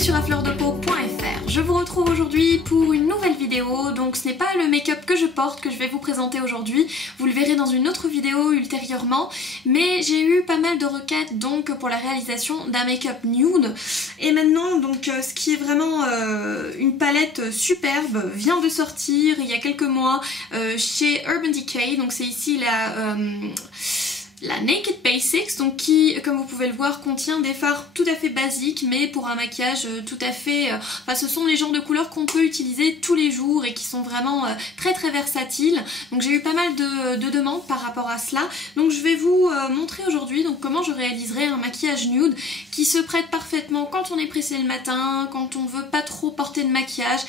sur afleurdepeau.fr. Je vous retrouve aujourd'hui pour une nouvelle vidéo, donc ce n'est pas le make-up que je porte que je vais vous présenter aujourd'hui, vous le verrez dans une autre vidéo ultérieurement, mais j'ai eu pas mal de requêtes donc pour la réalisation d'un make-up nude, et maintenant donc ce qui est vraiment une palette superbe vient de sortir il y a quelques mois chez Urban Decay, donc c'est ici la Naked Basics, donc qui, comme vous pouvez le voir, contient des fards tout à fait basiques, mais pour un maquillage tout à fait... enfin, ce sont les genres de couleurs qu'on peut utiliser tous les jours et qui sont vraiment très très versatiles. Donc j'ai eu pas mal de demandes par rapport à cela. Donc je vais vous montrer aujourd'hui donc comment je réaliserai un maquillage nude qui se prête parfaitement quand on est pressé le matin, quand on veut pas trop porter de maquillage,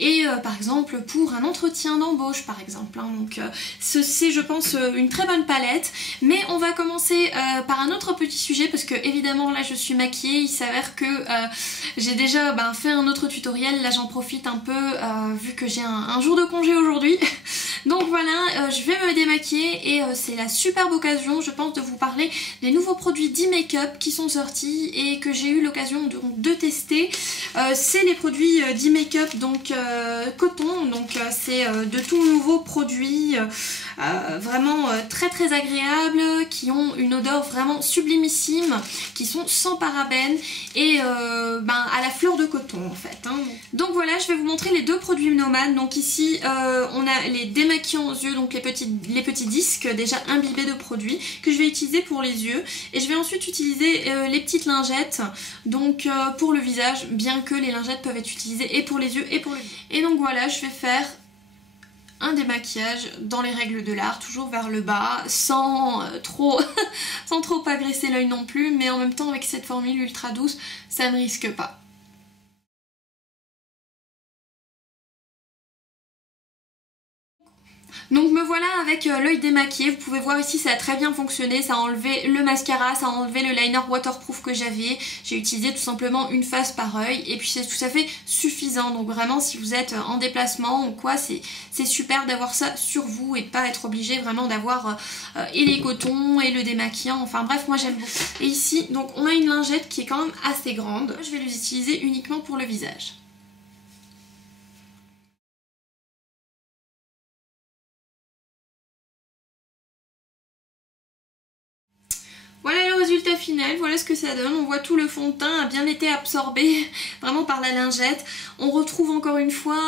et par exemple pour un entretien d'embauche par exemple. Donc c'est, je pense, une très bonne palette, mais on va commencer par un autre petit sujet parce que évidemment là je suis maquillée, il s'avère que j'ai déjà fait un autre tutoriel, là j'en profite un peu vu que j'ai un jour de congé aujourd'hui. Donc voilà, je vais me démaquiller et c'est la superbe occasion je pense de vous parler des nouveaux produits d'e-make-up qui sont sortis et que j'ai eu l'occasion de tester. C'est les produits d'e-make-up donc coton, donc c'est de tout nouveaux produits vraiment très très agréables, qui ont une odeur vraiment sublimissime, qui sont sans parabènes et à la fleur de coton en fait. Donc voilà, je vais vous montrer les deux produits Nomade. Donc ici on a les démaquillants aux yeux, donc les petits disques déjà imbibés de produits que je vais utiliser pour les yeux, et je vais ensuite utiliser les petites lingettes donc pour le visage, bien que les lingettes peuvent être utilisées et pour les yeux et pour le visage. Et donc voilà, je vais faire un démaquillage dans les règles de l'art, toujours vers le bas, sans trop agresser l'œil non plus, mais en même temps avec cette formule ultra douce, ça ne risque pas. Donc me voilà avec l'œil démaquillé, vous pouvez voir ici ça a très bien fonctionné, ça a enlevé le mascara, ça a enlevé le liner waterproof que j'avais, j'ai utilisé tout simplement une face par œil et puis c'est tout à fait suffisant. Donc vraiment si vous êtes en déplacement ou quoi, c'est super d'avoir ça sur vous et de pas être obligé vraiment d'avoir et les cotons et le démaquillant, enfin bref moi j'aime beaucoup. Et ici donc on a une lingette qui est quand même assez grande, je vais les utiliser uniquement pour le visage. Voilà le résultat final, voilà ce que ça donne. On voit tout le fond de teint a bien été absorbé vraiment par la lingette. On retrouve encore une fois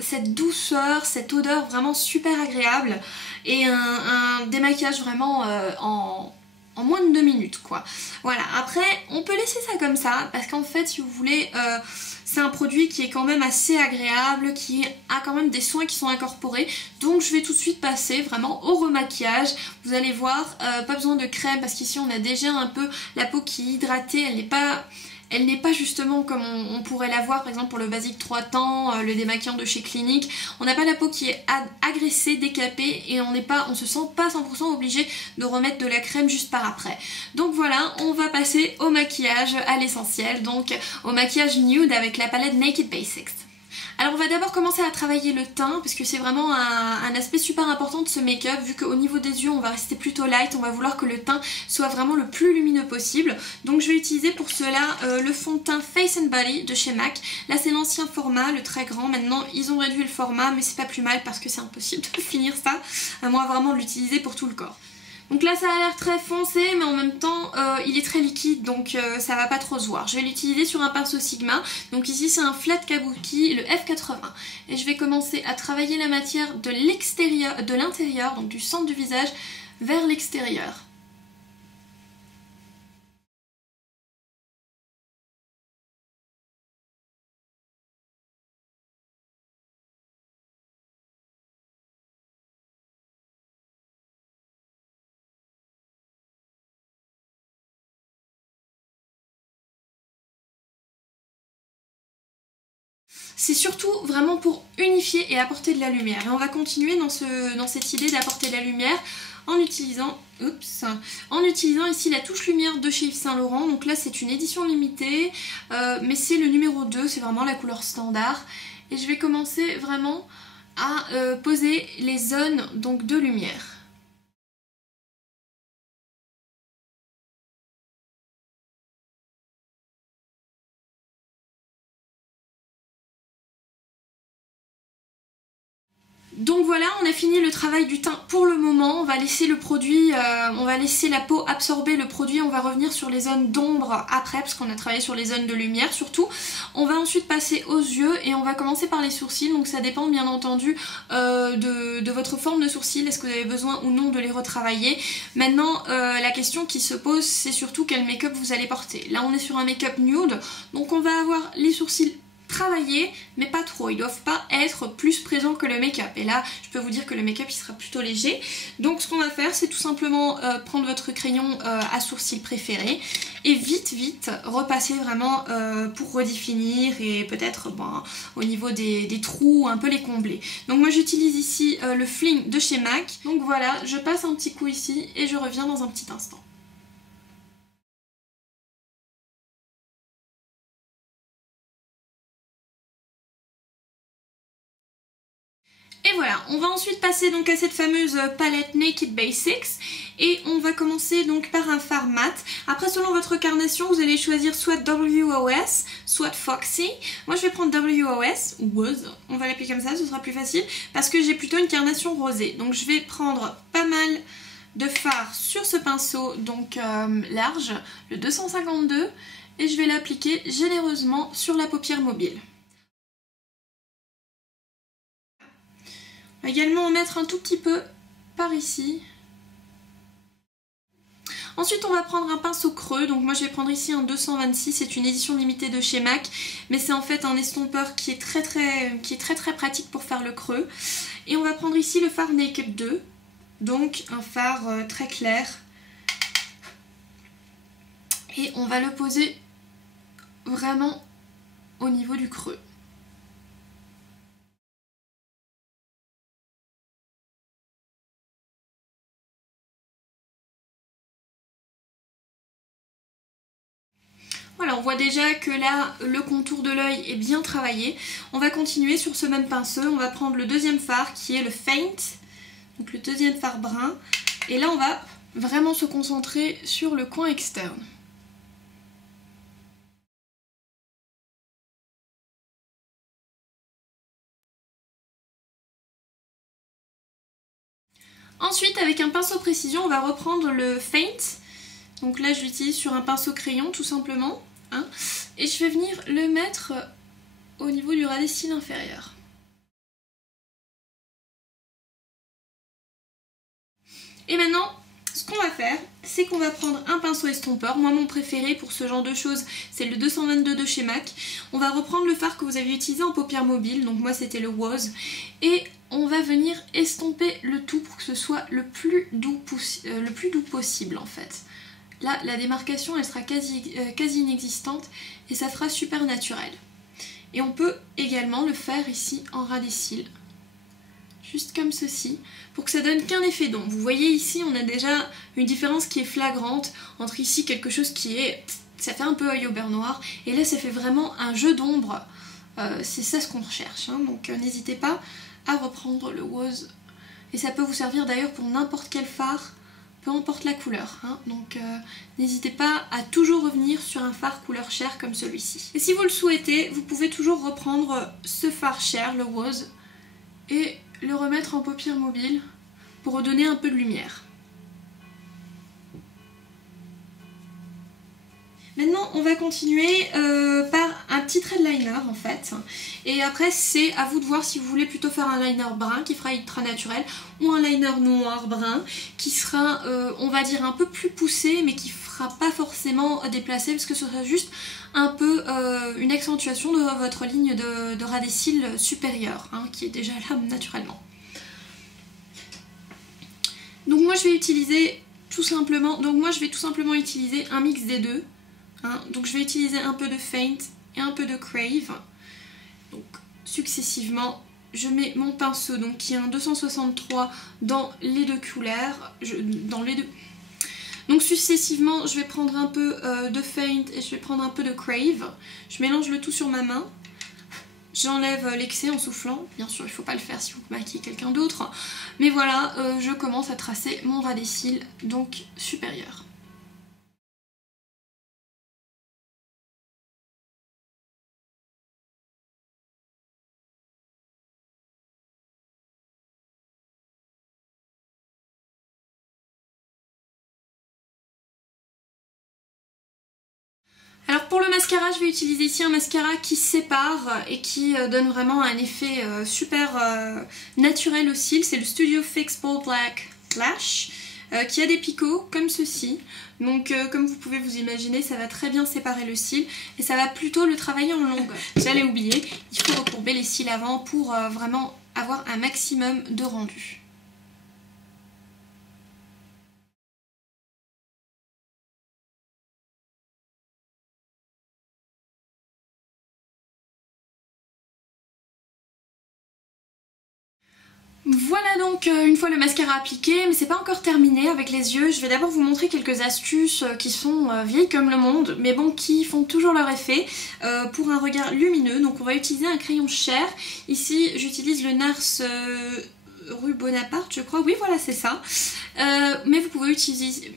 cette douceur, cette odeur vraiment super agréable et un démaquillage vraiment en moins de 2 minutes quoi. Voilà, après on peut laisser ça comme ça parce qu'en fait si vous voulez c'est un produit qui est quand même assez agréable, qui a quand même des soins qui sont incorporés. Donc je vais tout de suite passer vraiment au remaquillage. Vous allez voir, pas besoin de crème parce qu'ici on a déjà un peu la peau qui est hydratée, elle n'est pas justement comme on pourrait l'avoir par exemple pour le Basic 3 temps, le démaquillant de chez Clinique. On n'a pas la peau qui est agressée, décapée et on se sent pas 100% obligé de remettre de la crème juste par après. Donc voilà, on va passer au maquillage, à l'essentiel, donc au maquillage nude avec la palette Naked Basics. Alors on va d'abord commencer à travailler le teint parce que c'est vraiment un aspect super important de ce make-up, vu qu'au niveau des yeux on va rester plutôt light, on va vouloir que le teint soit vraiment le plus lumineux possible. Donc je vais utiliser pour cela le fond de teint Face and Body de chez MAC. Là c'est l'ancien format, le très grand, maintenant ils ont réduit le format mais c'est pas plus mal parce que c'est impossible de finir ça, à moins vraiment de l'utiliser pour tout le corps. Donc là ça a l'air très foncé mais en même temps il est très liquide donc ça va pas trop se voir. Je vais l'utiliser sur un pinceau Sigma, donc ici c'est un flat kabuki, le F80. Et je vais commencer à travailler la matière de l'intérieur, donc du centre du visage vers l'extérieur. C'est surtout vraiment pour unifier et apporter de la lumière. Et on va continuer dans cette idée d'apporter de la lumière en utilisant ici la touche lumière de chez Yves Saint Laurent. Donc là c'est une édition limitée, mais c'est le numéro 2, c'est vraiment la couleur standard. Et je vais commencer vraiment à poser les zones donc, de lumière. Donc voilà, on a fini le travail du teint pour le moment. On va laisser le produit, on va laisser la peau absorber le produit. On va revenir sur les zones d'ombre après parce qu'on a travaillé sur les zones de lumière surtout. On va ensuite passer aux yeux et on va commencer par les sourcils. Donc ça dépend bien entendu de votre forme de sourcils. Est-ce que vous avez besoin ou non de les retravailler? Maintenant la question qui se pose, c'est surtout quel make-up vous allez porter. Là on est sur un make-up nude, donc on va avoir les sourcils travailler mais pas trop, ils doivent pas être plus présents que le make-up et là je peux vous dire que le make-up il sera plutôt léger. Donc ce qu'on va faire c'est tout simplement prendre votre crayon à sourcils préféré et vite repasser vraiment pour redéfinir et peut-être au niveau des trous un peu les combler. Donc moi j'utilise ici le Fling de chez MAC, donc voilà, je passe un petit coup ici et je reviens dans un petit instant. Et voilà, on va ensuite passer donc à cette fameuse palette Naked Basics et on va commencer donc par un fard mat. Après selon votre carnation vous allez choisir soit WOS, soit Foxy. Moi je vais prendre WOS, ou WOS, on va l'appeler comme ça, ce sera plus facile parce que j'ai plutôt une carnation rosée. Donc je vais prendre pas mal de fard sur ce pinceau donc large, le 252, et je vais l'appliquer généreusement sur la paupière mobile. On va également en mettre un tout petit peu par ici. Ensuite on va prendre un pinceau creux, donc moi je vais prendre ici un 226, c'est une édition limitée de chez MAC, mais c'est en fait un estompeur qui est très pratique pour faire le creux. Et on va prendre ici le fard Naked 2, donc un fard très clair. Et on va le poser vraiment au niveau du creux. Voilà, on voit déjà que là, le contour de l'œil est bien travaillé. On va continuer sur ce même pinceau. On va prendre le deuxième fard qui est le Faint, donc le deuxième fard brun. Et là, on va vraiment se concentrer sur le coin externe. Ensuite, avec un pinceau précision, on va reprendre le Faint. Donc là, je l'utilise sur un pinceau crayon, tout simplement. Hein, et je vais venir le mettre au niveau du ras des cils inférieur. Et maintenant, ce qu'on va faire, c'est qu'on va prendre un pinceau estompeur. Moi, mon préféré pour ce genre de choses, c'est le 222 de chez MAC. On va reprendre le fard que vous avez utilisé en paupière mobile, donc moi c'était le WOS. Et on va venir estomper le tout pour que ce soit le plus doux possible en fait. Là, la démarcation, elle sera quasi inexistante et ça fera super naturel. Et on peut également le faire ici en ras des cils. Juste comme ceci, pour que ça donne qu'un effet d'ombre. Vous voyez ici, on a déjà une différence qui est flagrante entre ici quelque chose qui est... ça fait un peu œil au beurre noir, et là ça fait vraiment un jeu d'ombre. C'est ça ce qu'on recherche, hein. Donc n'hésitez pas à reprendre le WOS. Et ça peut vous servir d'ailleurs pour n'importe quel fard, peu importe la couleur, hein. Donc n'hésitez pas à toujours revenir sur un fard couleur chair comme celui-ci. Et si vous le souhaitez, vous pouvez toujours reprendre ce fard chair, le WOS, et le remettre en paupière mobile pour redonner un peu de lumière. Maintenant on va continuer par un petit trait de liner en fait, et après c'est à vous de voir si vous voulez plutôt faire un liner brun qui fera ultra naturel ou un liner noir brun qui sera on va dire un peu plus poussé mais qui fera pas forcément déplacé parce que ce sera juste un peu une accentuation de votre ligne de ras des cils supérieure, hein, qui est déjà là naturellement. Donc moi je vais utiliser tout simplement utiliser un mix des deux. Hein, donc je vais utiliser un peu de Faint et un peu de Crave. Donc successivement, je mets mon pinceau donc qui est un 263 dans les deux couleurs. Donc successivement, je vais prendre un peu de Faint et je vais prendre un peu de Crave. Je mélange le tout sur ma main. J'enlève l'excès en soufflant. Bien sûr, il ne faut pas le faire si vous maquillez quelqu'un d'autre. Mais voilà, je commence à tracer mon ras des cils, donc supérieur. pour le mascara, je vais utiliser ici un mascara qui sépare et qui donne vraiment un effet super naturel aux cils. C'est le Studio Fix Bold Black Lash qui a des picots comme ceci. Donc comme vous pouvez vous imaginer, ça va très bien séparer le cil et ça va plutôt le travailler en longueur. J'allais oublier, il faut recourber les cils avant pour vraiment avoir un maximum de rendu. Voilà donc une fois le mascara appliqué, mais c'est pas encore terminé avec les yeux. Je vais d'abord vous montrer quelques astuces qui sont vieilles comme le monde, mais bon, qui font toujours leur effet pour un regard lumineux. Donc on va utiliser un crayon Cher. Ici j'utilise le NARS rue Bonaparte, je crois. Oui, voilà, c'est ça. Mais vous pouvez utiliser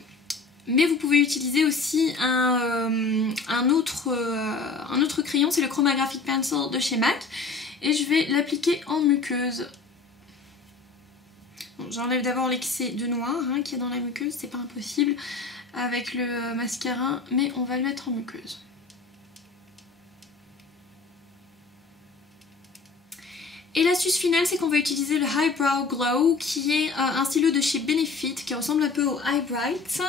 utiliser aussi un autre crayon, c'est le Chromographic Pencil de chez MAC. Et je vais l'appliquer en muqueuse. Bon, j'enlève d'abord l'excès de noir qui est dans la muqueuse, c'est pas impossible avec le mascara, mais on va le mettre en muqueuse. Et l'astuce finale, c'est qu'on va utiliser le Eyebrow Glow, qui est un stylo de chez Benefit, qui ressemble un peu au Eye Bright,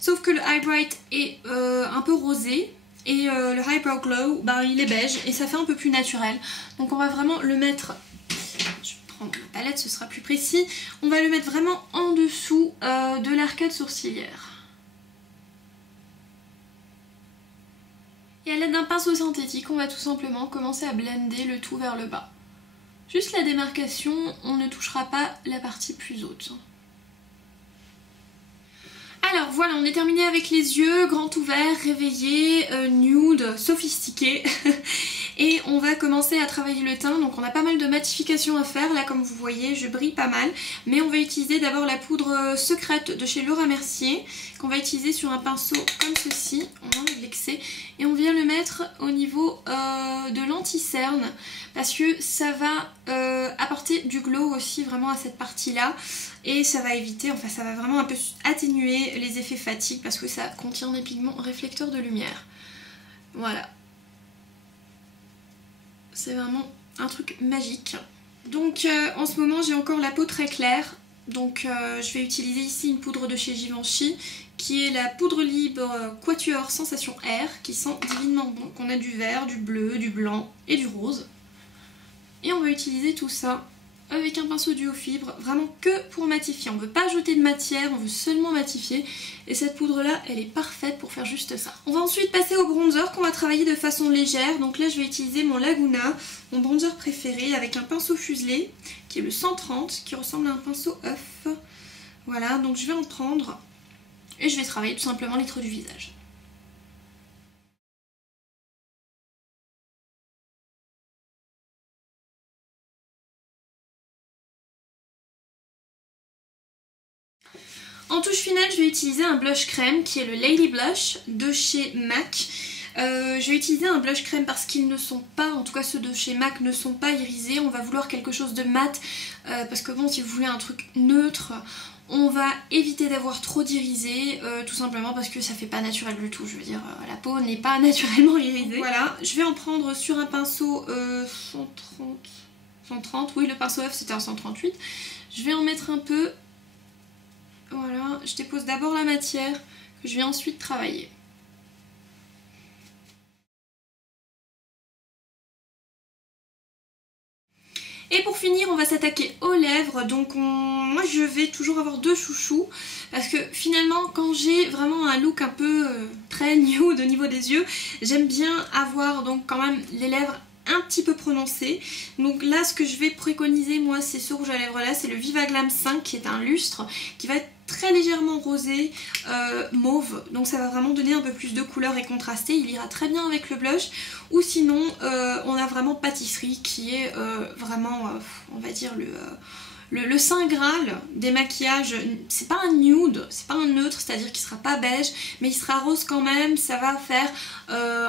sauf que le Eye Bright est un peu rosé, et le Eyebrow Glow, il est beige, et ça fait un peu plus naturel. Donc on va vraiment le mettre... la palette, ce sera plus précis. On va le mettre vraiment en dessous de l'arcade sourcilière. Et à l'aide d'un pinceau synthétique, on va tout simplement commencer à blender le tout vers le bas. Juste la démarcation, on ne touchera pas la partie plus haute. Alors voilà, on est terminé avec les yeux, grand ouvert, réveillé, nude, sophistiqué. Et on va commencer à travailler le teint, donc on a pas mal de matification à faire, là comme vous voyez je brille pas mal, mais on va utiliser d'abord la poudre secrète de chez Laura Mercier, qu'on va utiliser sur un pinceau comme ceci, on enlève l'excès, et on vient le mettre au niveau de l'anti-cerne, parce que ça va apporter du glow aussi vraiment à cette partie-là, et ça va éviter, enfin ça va vraiment un peu atténuer les effets fatigue, parce que ça contient des pigments réflecteurs de lumière. Voilà. C'est vraiment un truc magique. Donc en ce moment j'ai encore la peau très claire. Donc je vais utiliser ici une poudre de chez Givenchy qui est la poudre libre Quatuor Sensation Air qui sent divinement bon. Donc on a du vert, du bleu, du blanc et du rose. Et on va utiliser tout ça avec un pinceau duo fibre, vraiment que pour matifier. On ne veut pas ajouter de matière, on veut seulement matifier. Et cette poudre là, elle est parfaite pour faire juste ça. On va ensuite passer au bronzer qu'on va travailler de façon légère. Donc là je vais utiliser mon Laguna, mon bronzer préféré, avec un pinceau fuselé qui est le 130, qui ressemble à un pinceau œuf. Voilà, donc je vais en prendre et je vais travailler tout simplement les traits du visage. En touche finale, je vais utiliser un blush crème qui est le Lady Blush de chez MAC. Je vais utiliser un blush crème parce qu'ils ne sont pas, en tout cas ceux de chez MAC ne sont pas irisés. On va vouloir quelque chose de mat parce que bon, si vous voulez un truc neutre, on va éviter d'avoir trop d'irisé, tout simplement parce que ça fait pas naturel du tout. Je veux dire, la peau n'est pas naturellement irisée. Voilà, je vais en prendre sur un pinceau 130, oui le pinceau F c'était un 138. Je vais en mettre un peu. Voilà, je dépose d'abord la matière que je vais ensuite travailler. Et pour finir, on va s'attaquer aux lèvres. Donc moi je vais toujours avoir deux chouchous parce que finalement quand j'ai vraiment un look un peu très nude au niveau des yeux, j'aime bien avoir donc quand même les lèvres un petit peu prononcées. Donc là ce que je vais préconiser moi c'est ce rouge à lèvres là, c'est le Viva Glam 5 qui est un lustre qui va être très légèrement rosé, mauve, donc ça va vraiment donner un peu plus de couleur et contrasté. Il ira très bien avec le blush, ou sinon on a vraiment pâtisserie qui est vraiment on va dire le saint graal des maquillages. C'est pas un nude, c'est pas un neutre, c'est à dire qu'il sera pas beige mais il sera rose quand même. Ça va faire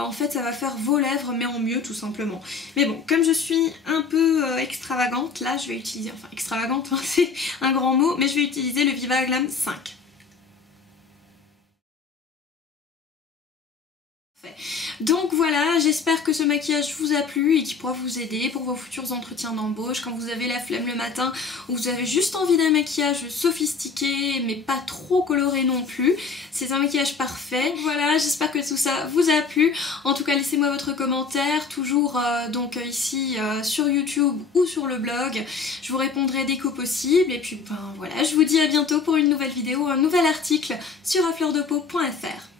en fait ça va faire vos lèvres mais en mieux tout simplement. Mais bon, comme je suis un peu extravagante, là je vais utiliser, enfin extravagante hein, c'est un grand mot, mais je vais utiliser le Viva Glam 5. Donc voilà, j'espère que ce maquillage vous a plu et qu'il pourra vous aider pour vos futurs entretiens d'embauche quand vous avez la flemme le matin ou vous avez juste envie d'un maquillage sophistiqué mais pas trop coloré non plus. C'est un maquillage parfait. Voilà, j'espère que tout ça vous a plu. En tout cas, laissez-moi votre commentaire, toujours donc ici sur YouTube ou sur le blog. Je vous répondrai dès que possible. Et puis ben voilà, je vous dis à bientôt pour une nouvelle vidéo, un nouvel article sur afleurdepeau.fr.